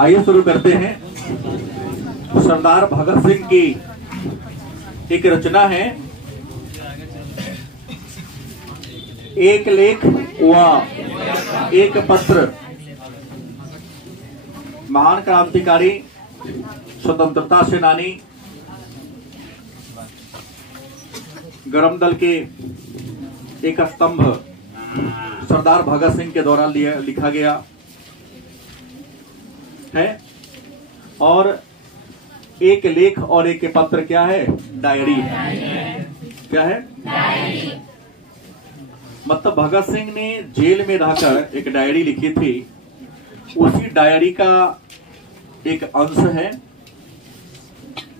आइए शुरू करते हैं। सरदार भगत सिंह की एक रचना है, एक लेख व एक पत्र। महान क्रांतिकारी, स्वतंत्रता सेनानी, गरम दल के एक स्तंभ सरदार भगत सिंह के द्वारा लिखा गया है। और एक लेख और एक पत्र क्या है? डायरी है। क्या है? डायरी। मतलब भगत सिंह ने जेल में रहकर एक डायरी लिखी थी। उसी डायरी का एक अंश है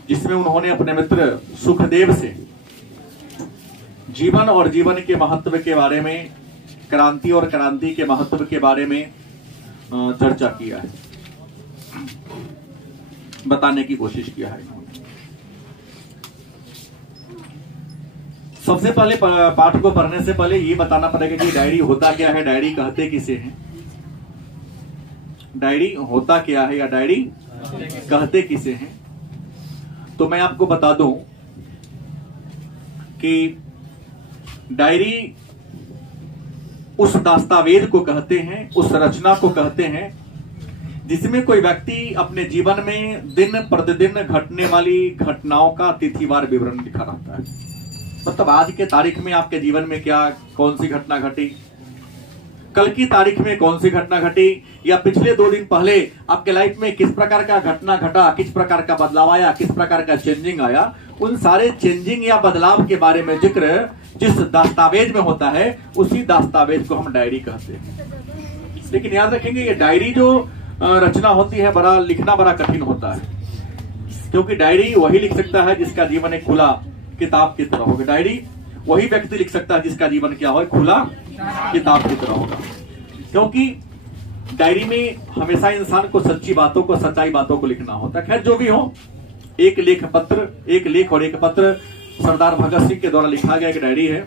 जिसमें उन्होंने अपने मित्र सुखदेव से जीवन और जीवन के महत्व के बारे में, क्रांति और क्रांति के महत्व के बारे में चर्चा किया है, बताने की कोशिश किया है इन्होंने। सबसे पहले पाठ को पढ़ने से पहले ये बताना पड़ेगा कि डायरी होता क्या है, डायरी कहते किसे हैं। डायरी होता क्या है या डायरी कहते किसे हैं, तो मैं आपको बता दूं कि डायरी उस दस्तावेज को कहते हैं, उस रचना को कहते हैं जिसमें कोई व्यक्ति अपने जीवन में दिन प्रतिदिन घटने वाली घटनाओं का तिथिवार विवरण लिखा रहता है। मतलब आज के तारीख में आपके जीवन में क्या कौन सी घटना घटी, कल की तारीख में कौन सी घटना घटी, या पिछले 2 दिन पहले आपके लाइफ में किस प्रकार का घटना घटा, किस प्रकार का बदलाव आया, किस प्रकार का चेंजिंग आया, उन सारे चेंजिंग या बदलाव के बारे में जिक्र जिस दस्तावेज में होता है उसी दस्तावेज को हम डायरी कहते हैं। लेकिन याद रखेंगे ये डायरी जो रचना होती है लिखना बड़ा कठिन होता है, क्योंकि डायरी वही लिख सकता है जिसका जीवन एक खुला किताब की तरह होगा। डायरी वही व्यक्ति लिख सकता है जिसका जीवन क्या हो, खुला किताब की तरह होगा। क्योंकि डायरी में हमेशा इंसान को सच्ची बातों को, सच्चाई बातों को लिखना होता है। खैर जो भी हो, एक लेख और एक पत्र सरदार भगत सिंह के द्वारा लिखा गया एक डायरी है।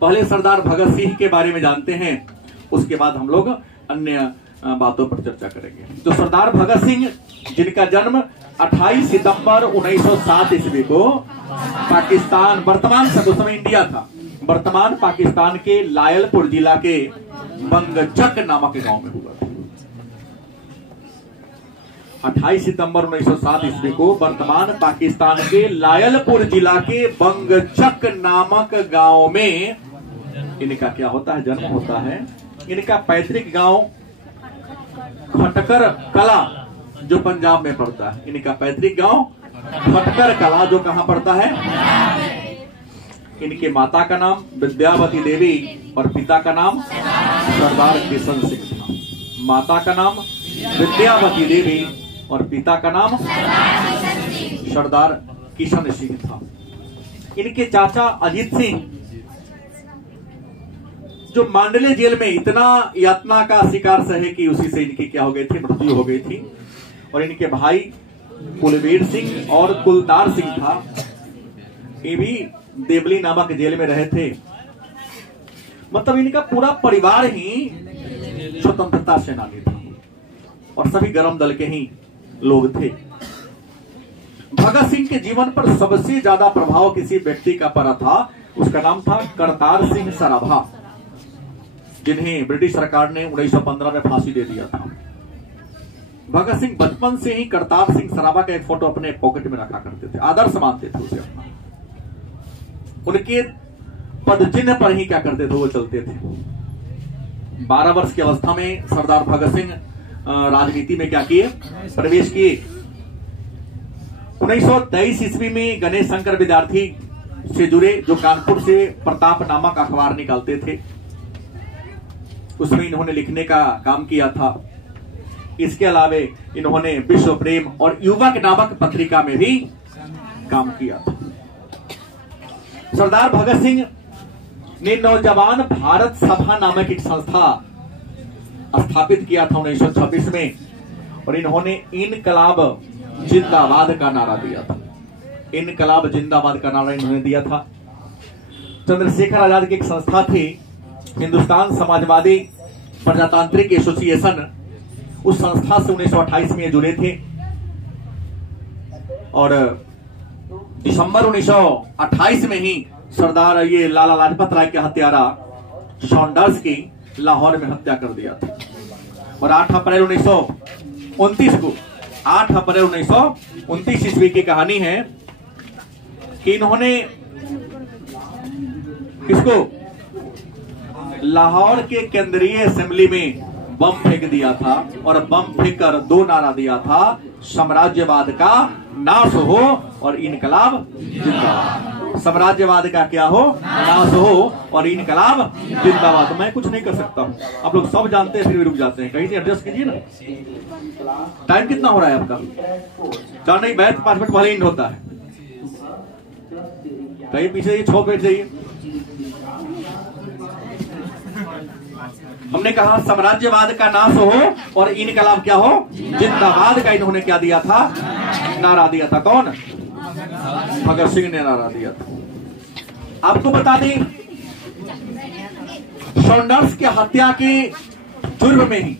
पहले सरदार भगत सिंह के बारे में जानते हैं, उसके बाद हम लोग अन्य बातों पर चर्चा करेंगे। तो सरदार भगत सिंह जिनका जन्म 28 सितंबर 1907 ईस्वी को पाकिस्तान, वर्तमान उस समय इंडिया था, वर्तमान पाकिस्तान के लायलपुर जिला के बंगचक नामक गांव में हुआ था। 28 सितंबर 1907 ईस्वी को वर्तमान पाकिस्तान के लायलपुर जिला के बंगचक नामक गांव में इनका क्या होता है? जन्म होता है। इनका पैतृक गांव खटकर कला जो पंजाब में पड़ता है। इनका पैतृक गांव खटकर कला जो कहां पड़ता है? इनके माता का नाम विद्यावती देवी और पिता का नाम सरदार किशन सिंह था। माता का नाम विद्यावती देवी और पिता का नाम सरदार किशन सिंह था। इनके चाचा अजीत सिंह जो मांडले जेल में इतना यातना का शिकार सहे कि उसी से इनकी क्या हो गई थी? मृत्यु हो गई थी। और इनके भाई कुलवीर सिंह और कुलतार सिंह था, ये भी देवली नामक जेल में रहे थे। मतलब इनका पूरा परिवार ही स्वतंत्रता सेनानी था और सभी गरम दल के ही लोग थे। भगत सिंह के जीवन पर सबसे ज्यादा प्रभाव किसी व्यक्ति का पड़ा था, उसका नाम था करतार सिंह सराभा, जिन्हें ब्रिटिश सरकार ने 1915 में फांसी दे दिया था। भगत सिंह बचपन से ही करतार सिंह सराभा का एक फोटो अपने पॉकेट में रखा करते थे, आदर्श मानते थे उसे अपना। उनके पद चिन्ह पर ही क्या करते थे? वो चलते थे। 12 वर्ष की अवस्था में सरदार भगत सिंह राजनीति में क्या किए? प्रवेश किए। 1923 ईस्वी में गणेश शंकर विद्यार्थी से जुड़े, जो कानपुर से प्रताप नामक अखबार निकालते थे, उसमें इन्होंने लिखने का काम किया था। इसके अलावा इन्होंने विश्व प्रेम और युवक नामक पत्रिका में भी काम किया था। सरदार भगत सिंह ने नौजवान भारत सभा नामक एक संस्था स्थापित किया था 1926 में, और इन्होंने इनकलाब जिंदाबाद का नारा दिया था। इनकलाब जिंदाबाद का नारा इन्होंने दिया था। चंद्रशेखर आजाद की एक संस्था थी, हिंदुस्तान समाजवादी प्रजातांत्रिक एसोसिएशन, उस संस्था से 1928 में जुड़े थे और दिसंबर 1928 में ही सरदार ये लाला लाजपत राय के हत्यारा सॉन्डर्स की लाहौर में हत्या कर दिया था। और 8 अप्रैल 1929 ईस्वी की कहानी है कि इन्होंने किसको लाहौर के केंद्रीय असेंबली में बम फेंक दिया था और बम फेंक कर 2 नारा दिया था, साम्राज्यवाद का नाश हो और इनकलाब जिंदाबाद। साम्राज्यवाद का क्या हो, नाश हो और इनकलाब जिंदाबाद। मैं कुछ नहीं कर सकता हूं, आप लोग सब जानते हैं, फिर भी रुक जाते हैं। कहीं से एडजस्ट कीजिए ना। टाइम कितना हो रहा है आपका? 4 नहीं, बैठ 5 मिनट पहले इंड होता है। कहीं पीछे 6 बैठ जाइए। हमने कहा साम्राज्यवाद का नाश हो और इनकलाब क्या हो, जिंदाबाद का इन्होंने क्या दिया था, नारा दिया था। कौन? भगत सिंह ने नारा दिया था। आपको बता दें, सॉन्डर्स के हत्या के जुर्म में ही,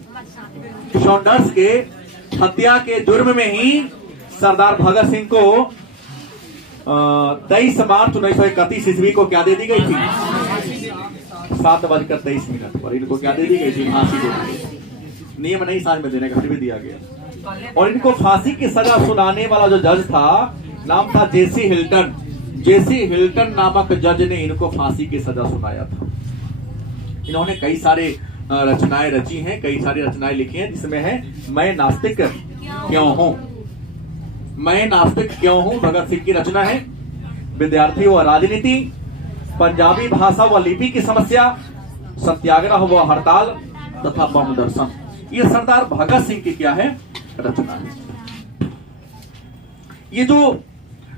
सॉन्डर्स के हत्या के जुर्म में ही सरदार भगत सिंह को 23 मार्च 1931 ईस्वी को क्या दे दी गई थी? 7:23 पर इनको क्या दे दी गई थी? फांसी दे दी गई। नियम नहीं साथ में देने का, फिर भी दिया गया। और इनको फांसी की सजा सुनाने वाला जो जज था, नाम था जेसी हिल्टन। जेसी हिल्टन नामक जज ने इनको फांसी की सजा सुनाया था। इन्होंने कई सारे रचनाएं रची हैं, कई सारी रचनाएं लिखी हैं, जिसमें है मैं नास्तिक क्यों हूं। मैं नास्तिक क्यों हूं भगत सिंह की रचना है। विद्यार्थी व राजनीति, पंजाबी भाषा व लिपि की समस्या, सत्याग्रह व हड़ताल तथा बम दर्शन, ये सरदार भगत सिंह की क्या है, रचना है। ये जो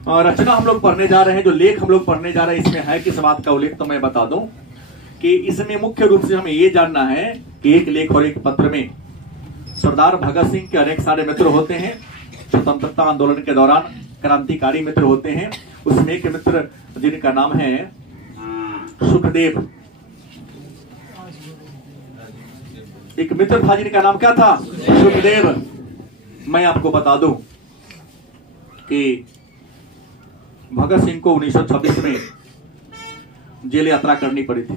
रचना हम लोग पढ़ने जा रहे हैं, जो लेख हम लोग पढ़ने जा रहे हैं, इसमें है किस बात का उल्लेख, तो मैं बता दूं कि इसमें मुख्य रूप से हमें ये जानना है कि एक लेख और एक पत्र में सरदार भगत सिंह के अनेक सारे मित्र होते हैं। स्वतंत्रता आंदोलन के दौरान क्रांतिकारी मित्र होते हैं। उसमें एक मित्र जिनका नाम है सुखदेव, एक मित्र था जिनका नाम क्या था, सुखदेव। मैं आपको बता दूं कि भगत सिंह को 1926 में जेल यात्रा करनी पड़ी थी।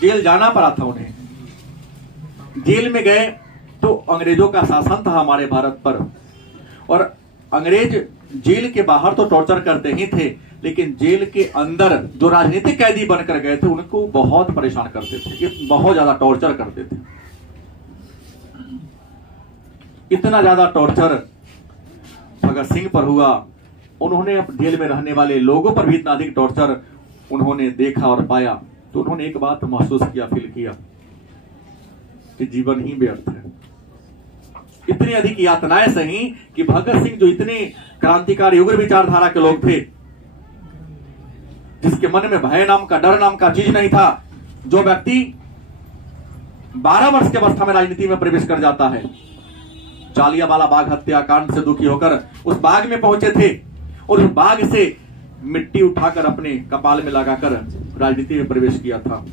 जेल जाना पड़ा था उन्हें। जेल में गए तो अंग्रेजों का शासन था हमारे भारत पर, और अंग्रेज जेल के बाहर तो टॉर्चर करते ही थे, लेकिन जेल के अंदर जो राजनीतिक कैदी बनकर गए थे उनको बहुत परेशान करते थे, बहुत ज्यादा टॉर्चर करते थे। इतना ज्यादा टॉर्चर भगत सिंह पर हुआ, उन्होंने जेल में रहने वाले लोगों पर भी इतना अधिक टॉर्चर उन्होंने देखा और पाया, तो उन्होंने एक बात महसूस किया, फील किया कि जीवन ही व्यर्थ है। इतनी अधिक यातनाएं सही कि भगत सिंह जो इतने क्रांतिकारी उग्र विचारधारा के लोग थे, जिसके मन में भय नाम का, डर नाम का चीज नहीं था, जो व्यक्ति 12 वर्ष की अवस्था में राजनीति में प्रवेश कर जाता है, जालियांवाला बाग हत्याकांड से दुखी होकर उस बाग में पहुंचे थे और उस बाग से मिट्टी उठाकर अपने कपाल में लगाकर राजनीति में प्रवेश किया था।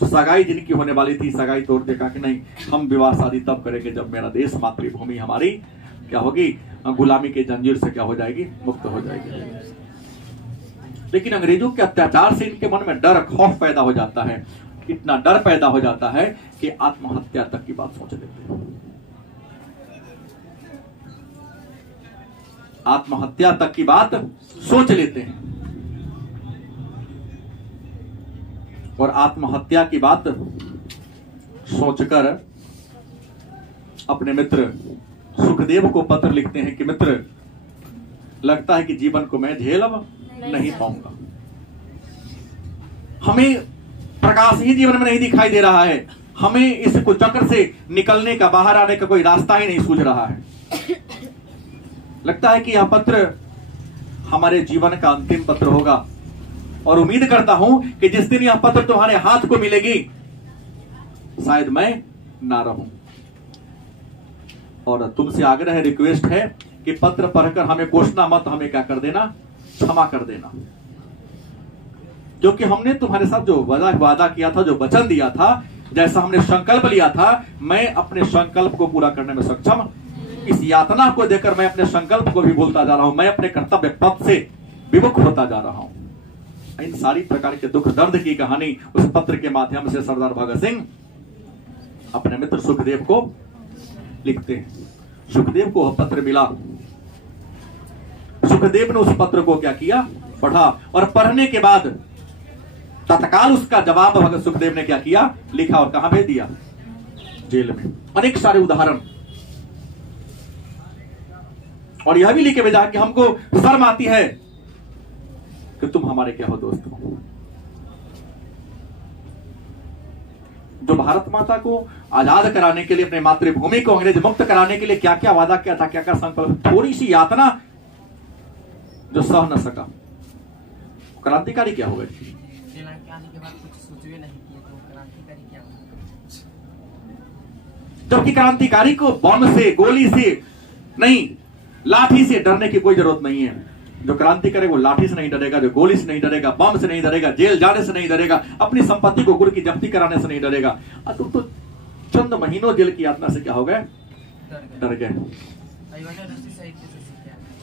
तो सगाई जिनकी होने वाली थी, सगाई तोड़ देखा कि नहीं, हम विवाह शादी तब करेंगे जब मेरा देश, मातृभूमि हमारी क्या होगी, गुलामी के जंजीर से क्या हो जाएगी, मुक्त हो जाएगी। लेकिन अंग्रेजों के अत्याचार से इनके मन में डर, खौफ पैदा हो जाता है। इतना डर पैदा हो जाता है कि आत्महत्या तक की बात सोच लेते हैं। आत्महत्या तक की बात सोच लेते हैं और आत्महत्या की बात सोचकर अपने मित्र सुखदेव को पत्र लिखते हैं कि मित्र, लगता है कि जीवन को मैं झेल नहीं पाऊंगा, हमें प्रकाश ही जीवन में नहीं दिखाई दे रहा है, हमें इस कुचक्र से निकलने का, बाहर आने का कोई रास्ता ही नहीं सूझ रहा है। लगता है कि यह पत्र हमारे जीवन का अंतिम पत्र होगा और उम्मीद करता हूं कि जिस दिन यह पत्र तुम्हारे हाथ को मिलेगी शायद मैं ना रहूं। और तुमसे आग्रह है, रिक्वेस्ट है कि पत्र पढ़कर हमें कोसना मत, हमें क्या कर देना, क्षमा कर देना, क्योंकि हमने तुम्हारे साथ जो वादा किया था, जो वचन दिया था, जैसा हमने संकल्प लिया था, मैं अपने संकल्प को पूरा करने में सक्षम, इस यातना को देकर मैं अपने संकल्प को भी भूलता जा रहा हूं, मैं अपने कर्तव्य पथ से विमुख होता जा रहा हूं। इन सारी प्रकार के दुख दर्द की कहानी उस पत्र के माध्यम से सरदार भगत सिंह अपने मित्र सुखदेव को लिखते हैं। सुखदेव को वह पत्र मिला, सुखदेव ने उस पत्र को क्या किया, पढ़ा, और पढ़ने के बाद तत्काल उसका जवाब भगत सुखदेव ने क्या किया, लिखा और कहां भेज दिया, जेल में। अनेक सारे उदाहरण, और यह भी लिखे भेजा कि हमको शर्म आती है कि तुम हमारे क्या हो दोस्त हो। जो भारत माता को आजाद कराने के लिए, अपने मातृभूमि को अंग्रेज मुक्त कराने के लिए क्या क्या वादा किया था, क्या क्या संकल्प, थोड़ी सी यातना जो सह न सका, क्रांतिकारी क्या हो गए। जबकि क्रांतिकारी को बम से, गोली से नहीं, लाठी से डरने की कोई जरूरत नहीं है। जो क्रांति करे वो लाठी से नहीं डरेगा, जो गोली से नहीं डरेगा, बम से नहीं डरेगा, जेल जाने से नहीं डरेगा, अपनी संपत्ति को गुरु की जब्ती कराने से नहीं डरेगा। तुम तो चंद महीनों जेल की यातना से क्या हो गए, डर गए।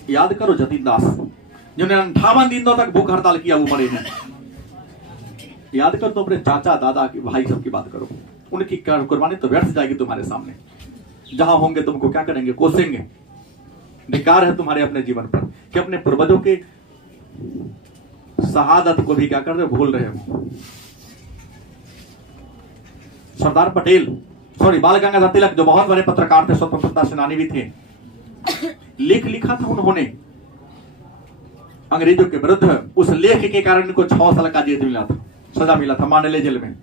याद करो जतीन दास, जिन्होंने 58 दिनों तक भूख हड़ताल किया, वो मरे हैं। याद करो तो अपने चाचा, दादा, भाई सब की बात करो, उनकी कुर्बानी तो व्यर्थ जाएगी तुम्हारे सामने। जहां होंगे तुमको क्या करेंगे, कोसेंगे। धिक्कार है तुम्हारे अपने जीवन पर कि अपने पूर्वजों के शहादत को भी क्या कर रहे हो, भूल रहे हो। सरदार पटेल, बाल गंगाधर तिलक, जो बहुत बड़े पत्रकार थे, स्वतंत्रता सेनानी भी थे, लेख लिखा था उन्होंने अंग्रेजों के विरुद्ध। उस लेख के कारण इनको 6 साल का जेल मिला था, सजा मिला था मांडले जेल में।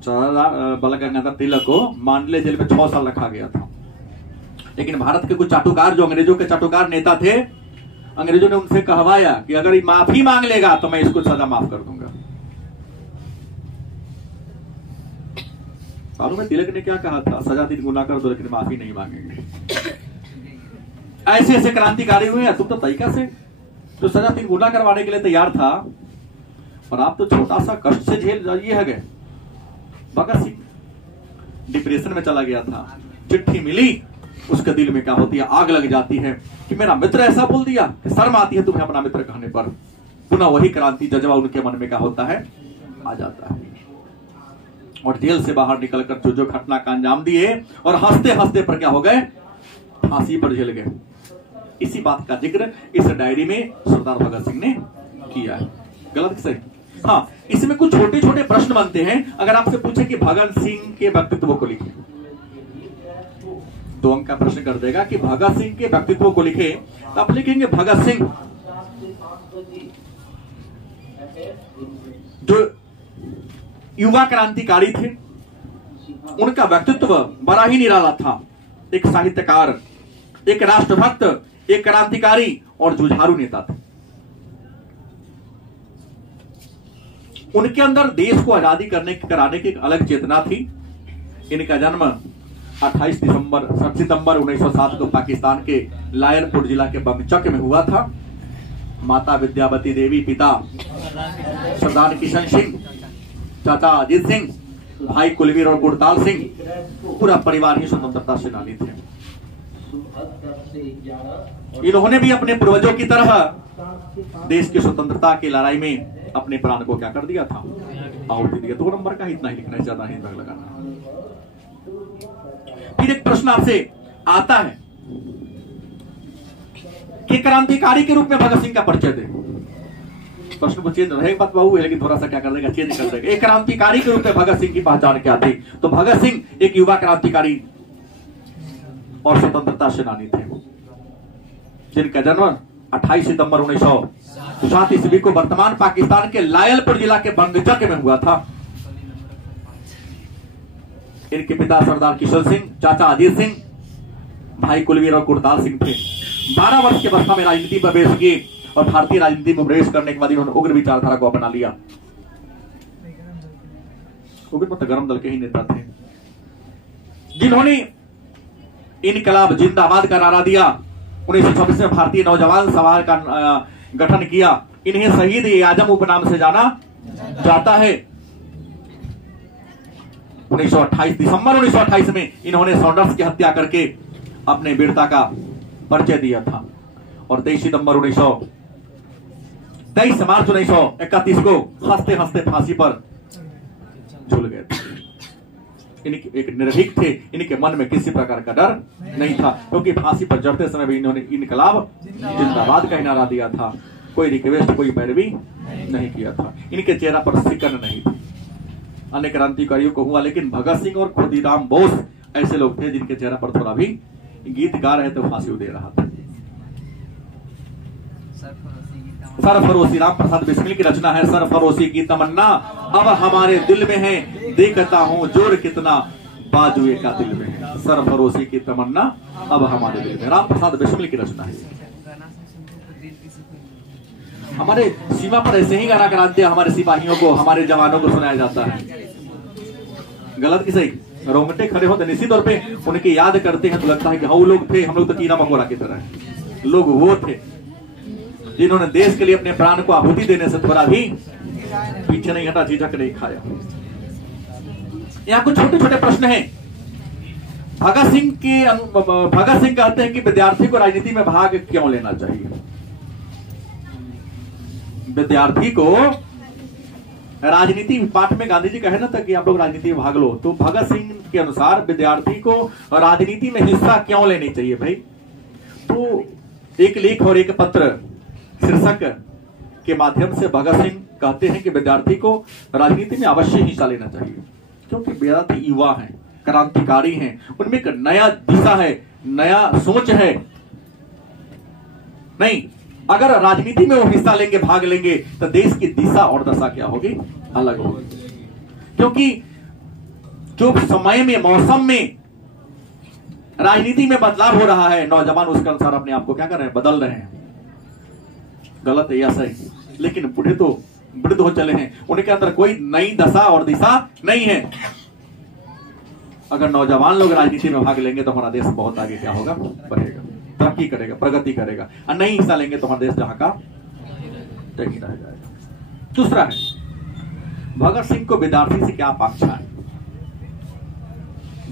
सरदार बाल गंगाधर तिलक को मांडले जेल में 6 साल रखा गया था। लेकिन भारत के कुछ चाटुकार, जो अंग्रेजों के चाटुकार नेता थे, अंग्रेजों ने उनसे कहवाया कि अगर ये माफी मांग लेगा तो मैं इसको सजा माफ कर दूंगा। मालूम है तिलक ने क्या कहा था, सजा 3 गुना कर दो लेकिन माफी नहीं मांगेंगे। ऐसे ऐसे क्रांतिकारी हुए हैं। तुम तो तरीका से तो सजा 3 गुना करवाने के लिए तैयार था, और आप तो छोटा सा कष्ट से झेल ये गए। भगत सिंह डिप्रेशन में चला गया था, चिट्ठी मिली, उसके दिल में क्या होती है, आग लग जाती है कि मेरा मित्र ऐसा बोल दिया, कि शर्म आती है तुम्हें अपना मित्र कहने पर। पुनः वही क्रांति जज्बा उनके मन में क्या होता है, आ जाता है। और जेल से बाहर निकलकर जो घटना का अंजाम दिए, और हंसते हंसते पर क्या हो गए, फांसी पर झेल गए। इसी बात का जिक्र इस डायरी में सरदार भगत सिंह ने किया है। गलत सही? हाँ, इसमें कुछ छोटे छोटे प्रश्न बनते हैं। अगर आपसे पूछे कि भगत सिंह के व्यक्तित्व को लिखे, 2 अंक का प्रश्न कर देगा कि भगत सिंह के व्यक्तित्व को लिखे, तो आप लिखेंगे भगत सिंह जो युवा क्रांतिकारी थे, उनका व्यक्तित्व बड़ा ही निराला था। एक साहित्यकार, एक राष्ट्रभक्त, एक क्रांतिकारी और जुझारू नेता थे। उनके अंदर देश को आजादी कराने की एक अलग चेतना थी। इनका जन्म 28 सितंबर 1907 को पाकिस्तान के लायलपुर जिला के बंगचक में हुआ था। माता विद्यावती देवी, पिता सरदार किशन सिंह, चाचा अजीत सिंह, भाई कुलवीर और गुरताल सिंह, पूरा परिवार ही स्वतंत्रता सेनानी थे। इन्होंने भी अपने पूर्वजों की तरह देश की स्वतंत्रता की लड़ाई में अपने प्राण को क्या कर दिया था, आहुति दिया। 2 नंबर का इतना ही लिखना है, ज्यादा ही लगाना। फिर एक प्रश्न आपसे आता है कि क्रांतिकारी के रूप में भगत सिंह का परिचय दे। प्रश्न को चेंज रहेगा, बात बहु है, लेकिन थोड़ा सा क्या कर देगा, चेंज कर देगा। एक क्रांतिकारी के रूप में भगत सिंह की पहचान क्या थी? तो भगत सिंह एक युवा क्रांतिकारी और स्वतंत्रता सेनानी थे, जिनका जन्म 28 सितंबर 1907 ईस्वी को वर्तमान पाकिस्तान के लायलपुर जिला के बंगचक में हुआ था। इनके पिता सरदार किशन सिंह, चाचा अजीत सिंह, भाई कुलवीर और गुरताल सिंह थे। 12 वर्ष की अवस्था में राजनीति में प्रवेश किए, और भारतीय राजनीति में प्रवेश करने के बाद इन्होंने उग्र विचारधारा को अपना लिया। उग्र मतलब गरम दल के ही नेता थे, जिन्होंने इनकलाब जिंदाबाद का नारा दिया। 1926 में भारतीय नौजवान सभा का गठन किया। इन्हें शहीद ए आजम उपनाम से जाना जाता है। 1928 दिसंबर 1928 में इन्होंने सॉन्डर्स की हत्या करके अपने वीरता का परिचय दिया था। और 23 मार्च 1931 को हंसते हंसते फांसी पर झूल गए थे। इनके एक निर्भीक थे, इनके मन में किसी प्रकार का डर नहीं था, क्योंकि फांसी पर चढ़ते समय भी इन्होंने इनकलाब जिंदाबाद का नारा दिया था। कोई रिक्वेस्ट, कोई पैरवी नहीं किया था। इनके चेहरा पर सिकन नहीं थी। अन्य क्रांतिकारियों को हुआ, लेकिन भगत सिंह और खुदीराम बोस ऐसे लोग थे जिनके चेहरा पर थोड़ा भी, गीत गा रहे तो फांसी दे रहा था। सरफरोशी राम प्रसाद बिस्मिल की रचना है। सरफरोशी की तमन्ना अब हमारे दिल में है, देखता हूँ जोर कितना बाजुए का दिल में है। सरफरोशी की तमन्ना अब हमारे दिल में, राम प्रसाद बिस्मिल की रचना है। हमारे सीमा पर ऐसे ही गाना कराते हैं, हमारे सिपाहियों को, हमारे जवानों को सुनाया जाता है। गलत की सही, रोंगटे खड़े होते निश्चित तौर पे उनकी याद करते हैं तो लगता है कि हाँ वो लोग थे, हम लोग तो कीड़ा मकोड़ा की तरह है। लोग वो थे जिन्होंने देश के लिए अपने प्राण को आहुति देने से थोड़ा भी पीछे नहीं हटा, झिझक नहीं खाया। यहाँ कुछ छोटे छोटे प्रश्न हैं। भगत सिंह कहते हैं कि विद्यार्थी को राजनीति में भाग क्यों लेना चाहिए। विद्यार्थी को राजनीति पाठ में गांधी जी कहे ना था कि आप लोग राजनीति में भाग लो, तो भगत सिंह के अनुसार विद्यार्थी को राजनीति में हिस्सा क्यों लेनी चाहिए भाई। तो एक लेख और एक पत्र शीर्षक के माध्यम से भगत सिंह कहते हैं कि विद्यार्थी को राजनीति में अवश्य हिस्सा लेना चाहिए, क्योंकि विद्यार्थी युवा हैं, क्रांतिकारी हैं, उनमें एक नया दिशा है, नया सोच है। नहीं, अगर राजनीति में वो हिस्सा लेंगे, भाग लेंगे, तो देश की दिशा और दशा क्या होगी, अलग होगी। क्योंकि जो समय में, मौसम में राजनीति में बदलाव हो रहा है, नौजवान उसके अनुसार अपने आप को क्या कर रहे हैं, बदल रहे हैं। गलत है या सही? लेकिन बूढ़े तो वृद्ध हो चले हैं, उनके अंदर कोई नई दशा और दिशा नहीं है। अगर नौजवान लोग राजनीति में भाग लेंगे तो हमारा देश बहुत आगे क्या होगा, बढ़ेगा, तरक्की करेगा, प्रगति करेगा। और नहीं हिस्सा लेंगे तो हमारा देश जहां का तहीं रह जाएगा। दूसरा है, भगत सिंह को विद्यार्थी से क्या अपेक्षा है।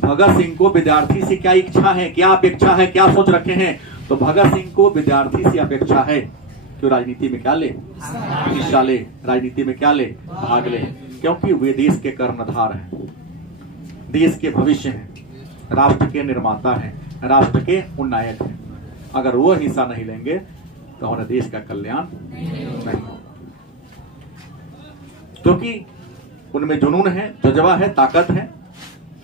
भगत सिंह को विद्यार्थी से क्या इच्छा है, क्या अपेक्षा है, क्या सोच रखे हैं। तो भगत सिंह को विद्यार्थी से अपेक्षा है कि राजनीति में क्या ले, हिस्सा ले, राजनीति में क्या ले, भाग ले, क्योंकि वे देश के कर्णधार हैं, देश के भविष्य हैं, राष्ट्र के निर्माता हैं, राष्ट्र के उन्नायक हैं। अगर वो हिस्सा नहीं लेंगे तो हमारे देश का कल्याण नहीं होगा, क्योंकि उनमें जुनून है, जज्बा है, ताकत है,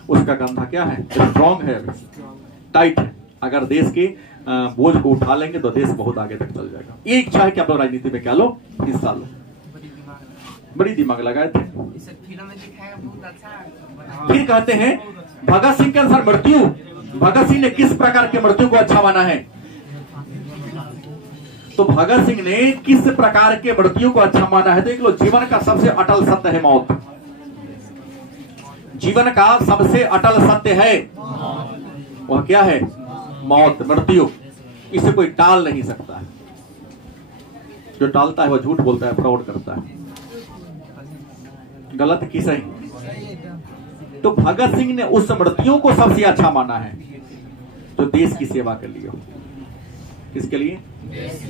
उसका कंधा क्या है, स्ट्रॉन्ग है, टाइट है। अगर देश के बोझ को उठा लेंगे तो देश बहुत आगे तक चल जाएगा। ये इच्छा है कि आप लोग राजनीति में क्या लो, हिस्सा लो। बड़ी दिमाग लगाए थे। फिर कहते हैं भगत सिंह के अनुसार मृत्यु, भगत सिंह ने किस प्रकार के मृत्यु को अच्छा माना है। तो भगत सिंह ने किस प्रकार के मृत्यु को अच्छा माना है। देख लो, जीवन का सबसे अटल सत्य है मौत। जीवन का सबसे अटल सत्य है, वह क्या है, मौत, मृत्यु। इसे कोई टाल नहीं सकता है। जो टालता है वह झूठ बोलता है, फ्रॉड करता है। गलत की सही? तो भगत सिंह ने उस मृत्यु को सबसे अच्छा माना है जो देश की सेवा के लिए हो। किसके लिए?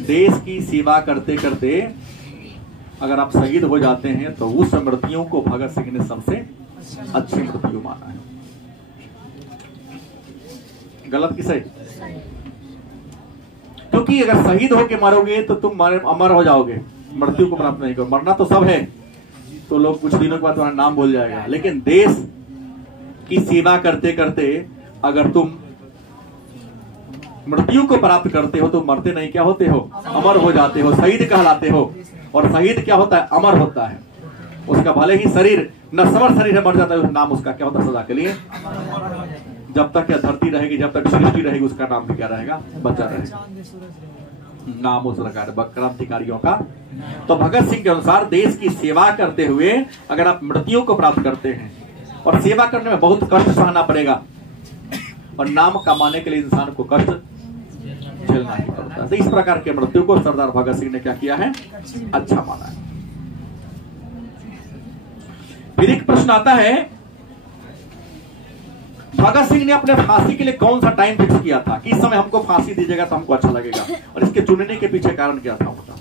देश की सेवा करते करते अगर आप शहीद हो जाते हैं तो उस मृत्यु को भगत सिंह ने सबसे अच्छी मृत्यु माना है। गलत की सही? क्योंकि अगर शहीद होके मरोगे तो तुम अमर हो जाओगे, मृत्यु को प्राप्त नहीं करोगे। मरना तो सब है, तो लोग कुछ दिनों के बाद तुम्हारा नाम भूल जाएगा। लेकिन देश की सेवा करते करते अगर तुम मृत्यु को प्राप्त करते हो तो मरते नहीं, क्या होते हो, अमर हो जाते हो, शहीद कहलाते हो। और शहीद क्या होता है, अमर होता है। उसका भले ही शरीर नश्वर शरीर है, मर जाता है, नाम उसका क्या होता है, सदा के लिए। जब तक यह धरती रहेगी, जब तक सृष्टि रहेगी, उसका नाम भी क्या रहेगा, बचा रहेगा, नाम उस प्रकार क्रांतिकारियों का। तो भगत सिंह के अनुसार देश की सेवा करते हुए अगर आप मृत्यु को प्राप्त करते हैं, और सेवा करने में बहुत कष्ट सहना पड़ेगा, और नाम कमाने के लिए इंसान को कष्ट झेलना ही पड़ता है। तो इस प्रकार के मृत्यु को सरदार भगत सिंह ने क्या किया है, अच्छा माना है। फिर एक प्रश्न आता है भगत सिंह ने अपने फांसी के लिए कौन सा टाइम फिक्स किया था कि इस समय हमको फांसी दीजिएगा तो हमको अच्छा लगेगा, और इसके चुनने के पीछे कारण क्या था उनका?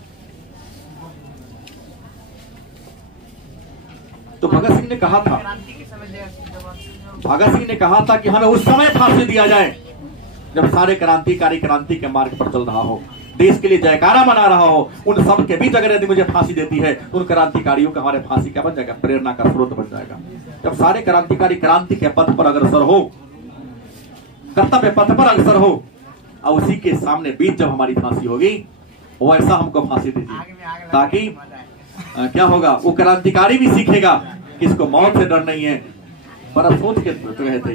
तो भगत सिंह ने कहा था कि हमें उस समय फांसी दिया जाए जब सारे क्रांतिकारी क्रांति के मार्ग पर चल रहा हो, देश के लिए जयकारा मना रहा हो। उन सब के बीच अगर यदि मुझे फांसी देती है तो उन क्रांतिकारियों का हमारे फांसी क्या बन जाएगा? प्रेरणा का स्रोत बन जाएगा। जब सारे क्रांतिकारी क्रांति के पथ पर अग्रसर हो, कर्तव्य पथ पर अग्रसर हो, और उसी के सामने बीच जब हमारी फांसी होगी, वो ऐसा हमको फांसी दीजिए ताकि क्या होगा? वो क्रांतिकारी भी सीखेगा कि इसको मौत से डर नहीं है। बड़ा सोच के रहते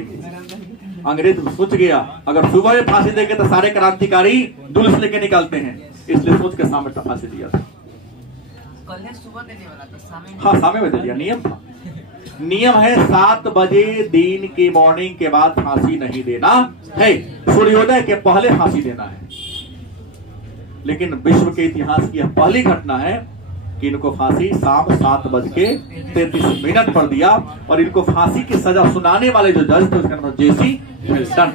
अंग्रेज सोच गया अगर सुबह में फांसी देंगे तो सारे क्रांतिकारी जुलूस लेके निकालते हैं, इसलिए सोच के सामने फांसी दिया था। हाँ, सामने में दे दिया, नियम था। नियम है 7 बजे दिन की मॉर्निंग के बाद फांसी नहीं देना है, सूर्योदय के पहले फांसी देना है। लेकिन विश्व के इतिहास की यह पहली घटना है कि इनको फांसी शाम 7:33 पर दिया, और इनको फांसी की सजा सुनाने वाले जो जज थे उसका नाम जेसी हिल्टन।